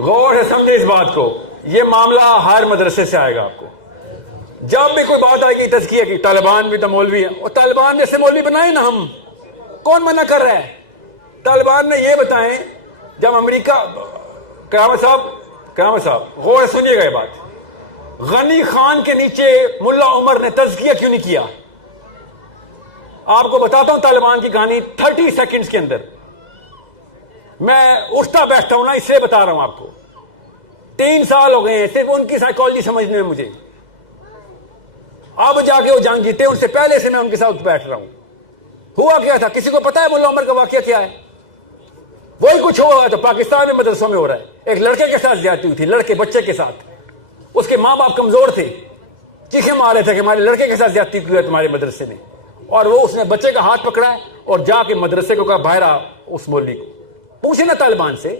غور سے سمجھے اس بات کو، یہ معاملہ ہر مدرسے سے آئے گا آپ کو. جب بھی کوئی بات آئے گی تزکیہ کی، طالبان بھی تو مولوی ہیں، اور طالبان جیسے مولوی بنائے نا ہم، کون منع کر رہا ہے؟ طالبان نے یہ بتائیں جب امریکہ، کرامت صاحب غور سے سنیے گا یہ بات، غنی خان کے نیچے ملا عمر نے تزکیہ کیوں نہیں کیا؟ آپ کو بتاتا ہوں طالبان کی کہانی 30 سیکنڈز کے اندر. میں اٹھتا بیٹھتا ہوں نا، اس لیے بتا رہا ہوں آپ کو. 3 سال ہو گئے ہیں صرف ان کی سائیکالوجی سمجھنے میں مجھے. اب جا کے وہ جنگ جیتے، ان سے پہلے سے میں ان کے ساتھ بیٹھ رہا ہوں. ہوا کیا تھا؟ کسی کو پتا ہے ملا عمر کا واقعہ کیا ہے؟ وہی کچھ ہوا تو پاکستان میں مدرسوں میں ہو رہا ہے. ایک لڑکے کے ساتھ زیادتی ہوئی تھی، لڑکے بچے کے ساتھ. اس کے ماں باپ کمزور تھے، چیخیں مار رہے تھے کہ ہمارے لڑکے کے ساتھ زیادتی کی ہے تمہارے مدرسے نے. اور وہ اس نے بچے کا ہاتھ پکڑا ہے اور جا کے مدرسے کو کہا باہر آ. اس مولوی کو پوچھے نا طالبان سے،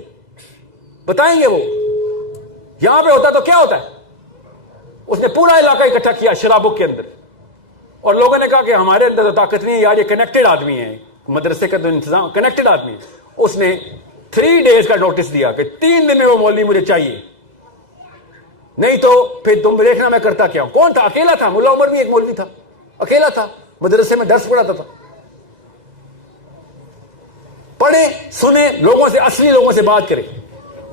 بتائیں گے وہ. یہاں پہ ہوتا تو کیا ہوتا ہے؟ اس نے پورا علاقہ اکٹھا کیا شرابوں کے اندر، اور لوگوں نے کہا کہ ہمارے اندر تو طاقت نہیں ہے یار، یہ کنیکٹڈ آدمی ہے، مدرسے کا تو انتظام کنیکٹڈ آدمی ہے. اس نے 3 days کا نوٹس دیا کہ 3 دن میں وہ مولوی مجھے چاہیے، نہیں تو پھر تم دیکھنا میں کرتا کیا ہوں. کون تھا؟ اکیلا تھا. ملا عمر بھی ایک مولوی تھا، اکیلا تھا، مدرسے میں درس پڑھاتا تھا. پڑھیں سنیں، لوگوں سے، اصلی لوگوں سے بات کریں.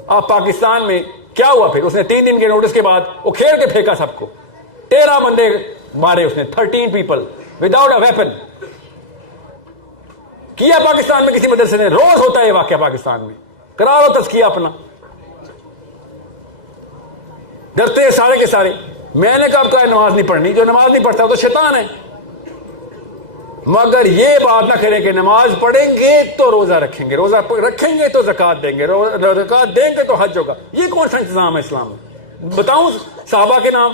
آپ پاکستان میں کیا ہوا پھر؟ اس نے 3 دن کے نوٹس کے بعد وہ کھیل کے پھینکا سب کو. 13 بندے مارے اس نے، 13 پیپل وداؤٹ اے ویپن. کیا پاکستان میں کسی مدرسے نے؟ روز ہوتا ہے یہ واقعہ پاکستان میں. کرا لو تزکیہ اپنا. ڈرتے ہیں سارے کے سارے. میں نے کہا اب تو نماز نہیں پڑھنی، جو نماز نہیں پڑھتا وہ تو شیطان ہے. مگر یہ بات نہ کریں کہ نماز پڑھیں گے تو روزہ رکھیں گے، روزہ رکھیں گے تو زکوٰۃ دیں گے، زکوٰۃ دیں گے تو حج ہوگا. یہ کون سا انتظام ہے اسلام میں؟ بتاؤں صحابہ کے نام،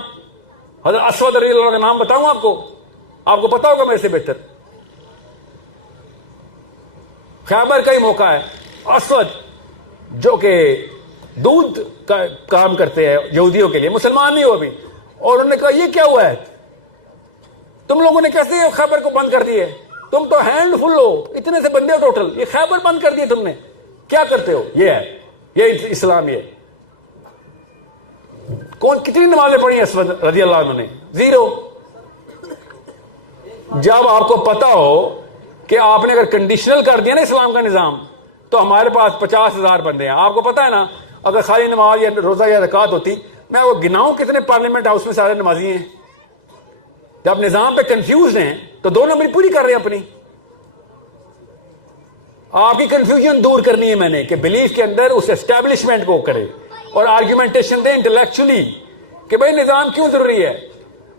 حضرت اسود رضی اللہ عنہ کا نام بتاؤں آپ کو پتا ہوگا میرے سے بہتر. خیبر کا ہی موقع ہے. اسود جو کہ دودھ کا کام کرتے ہیں یہودیوں کے لیے، مسلمان نہیں ہو ابھی، اور انہوں نے کہا یہ کیا ہوا ہے؟ تم لوگوں نے کیسے خیبر کو بند کر دیے؟ تم تو ہینڈ فل ہو، اتنے سے بندے ہو ٹوٹل، یہ خیبر بند کر دیے تم نے، کیا کرتے ہو؟ یہ ہے، یہ اسلام. یہ کتنی نمازیں پڑھی ہیں اسود رضی اللہ عنہ نے؟ 0. جب آپ کو پتا ہو کہ آپ نے اگر کنڈیشنل کر دیا نا اسلام کا نظام، تو ہمارے پاس 50,000 بندے ہیں. آپ کو پتا ہے نا اگر خالی نماز یا روزہ یا زکوٰۃ ہوتی، میں وہ گناؤں کتنے پارلیمنٹ ہاؤس میں سارے نمازی ہیں. جب نظام پہ کنفیوز ہیں تو 2 نمبر پوری کر رہے ہیں اپنی. آپ کی کنفیوژن دور کرنی ہے میں نے، کہ بلیف کے اندر اس اسٹیبلشمنٹ کو کرے اور آرگیومنٹیشن دیں انٹلیکچولی کہ بھائی نظام کیوں ضروری ہے.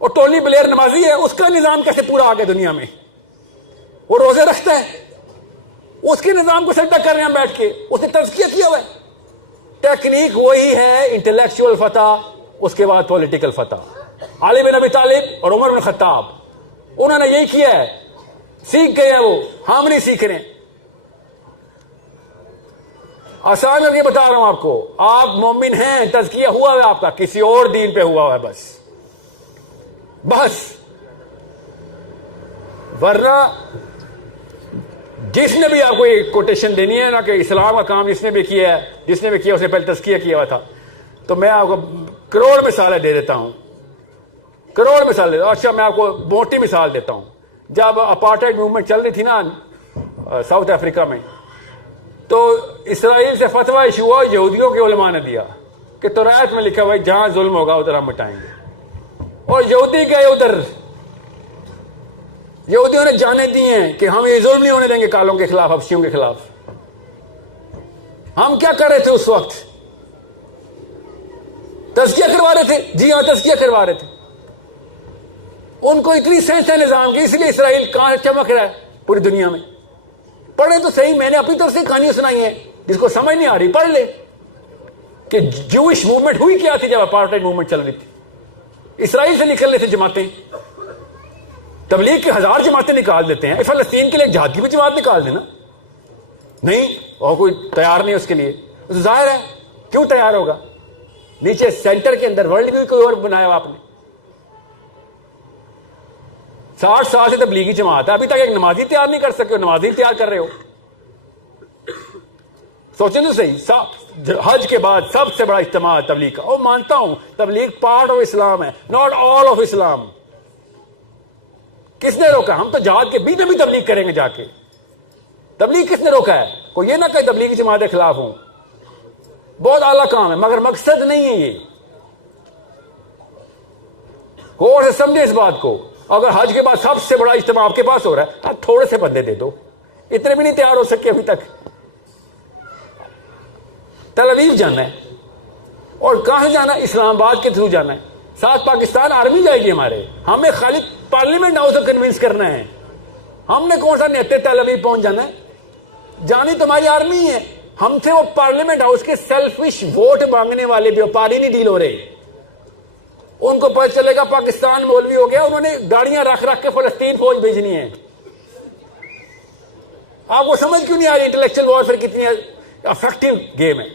اور ٹونی بلیئر نمازی ہے، اس کا نظام کیسے پورا آ گیا دنیا میں؟ وہ روزے رکھتا ہے، اس کے نظام کو سجدہ کر رہے ہیں بیٹھ کے، اس نے تزکیہ کیا ہوا ہے. ٹیکنیک وہی ہے، انٹلیکچوئل فتح، اس کے بعد پولیٹیکل فتح. علی بن ابی طالب اور عمر بن خطاب، انہوں نے یہی کیا ہے، سیکھ گئے ہیں وہ، ہم نہیں سیکھ رہے ہیں. آسان کر کے بتا رہا ہوں آپ کو، آپ مومن ہیں، تزکیہ ہوا ہے آپ کا، کسی اور دین پہ ہوا ہے بس. ورنہ جس نے بھی آپ کو ایک کوٹیشن دینی ہے نا کہ اسلام کا کام جس نے بھی کیا ہے، جس نے بھی کیا اس نے پہلے تزکیہ کیا ہوا تھا، تو میں آپ کو کروڑ مثالیں دے دیتا ہوں، کروڑ مثال دیتا ہوں. اچھا میں آپ کو موٹی مثال دیتا ہوں. جب اپارٹائڈ موومنٹ چل رہی تھی نا ساؤتھ افریقہ میں، تو اسرائیل سے فتویٰ ایشو ہوا، یہودیوں کے علماء نے دیا کہ توراۃ میں لکھا ہوا ہے جہاں ظلم ہوگا ادھر ہم مٹائیں گے. اور یہودی گئے ادھر، یہودیوں نے جانے دی ہیں کہ ہم یہ ظلم نہیں ہونے دیں گے کالوں کے خلاف، حبشیوں کے خلاف. ہم کیا کر رہے تھے اس وقت؟ تزکیہ کروا رہے تھے. جی ہاں، تزکیہ کروا رہے تھے. ان کو اتنی سینس ہے نظام کی، اس لیے اسرائیل کہاں چمک رہا ہے پوری دنیا میں. پڑھیں تو صحیح، میں نے اپنی طرف سے کہانیاں سنائی ہیں، جس کو سمجھ نہیں آ رہی پڑھ لے کہ جوش موومنٹ ہوئی کیا تھی جب اپارٹائڈ موومنٹ چل رہی تھی. اسرائیل سے نکل رہے تھے جماعتیں، تبلیغ کی 1000 جماعتیں نکال دیتے ہیں. فلسطین کے لیے جہاد کی بھی جماعت نکال دینا، نہیں اور کوئی تیار نہیں اس کے لیے. ظاہر ہے کیوں تیار ہوگا؟ نیچے سینٹر کے اندر ورلڈ ویو کوئی اور بنایا ہوا آپ نے. 60 سال سے تبلیغی جماعت ہے، ابھی تک ایک نمازی تیار نہیں کر سکے ہو. نمازی تیار کر رہے ہو. سوچیں تو صحیح، حج کے بعد سب سے بڑا اجتماع تبلیغ کا. اور مانتا ہوں تبلیغ پارٹ آف اسلام ہے، ناٹ آل آف اسلام. کس نے روکا؟ ہم تو جہاد کے بیچ میں بھی تبلیغ کریں گے جا کے. تبلیغ کس نے روکا ہے؟ کوئی یہ نہ کہ تبلیغی جماعت کے خلاف ہوں. بہت اعلیٰ کام ہے مگر مقصد نہیں ہے یہ. غور سے سمجھے اس بات کو. اگر حج کے بعد سب سے بڑا اجتماع آپ کے پاس ہو رہا ہے، آپ تھوڑے سے بندے دے دو. اتنے بھی نہیں تیار ہو سکے ابھی تک. تل اویو جانا ہے، اور کہاں سے جانا ہے؟ اسلام آباد کے تھرو جانا ہے. ساتھ پاکستان آرمی جائے گی ہمارے. ہمیں خالی پارلیمنٹ ہاؤس کو کنونس کرنا ہے. ہم نے کون سا نیتے تل اویو پہنچ جانا ہے؟ جانی تمہاری آرمی ہے. ہم سے وہ پارلیمنٹ ہاؤس کے سیلفش ووٹ مانگنے والے بیوپاری نہیں ڈیل ہو رہے. ان کو پتہ چلے گا پاکستان مولوی ہو گیا، انہوں نے گاڑیاں رکھ رکھ کے فلسطین فوج بھیجنی ہے. آپ کو سمجھ کیوں نہیں آ رہی انٹلیکچوئل وارفیئر کتنی افیکٹو گیم ہے؟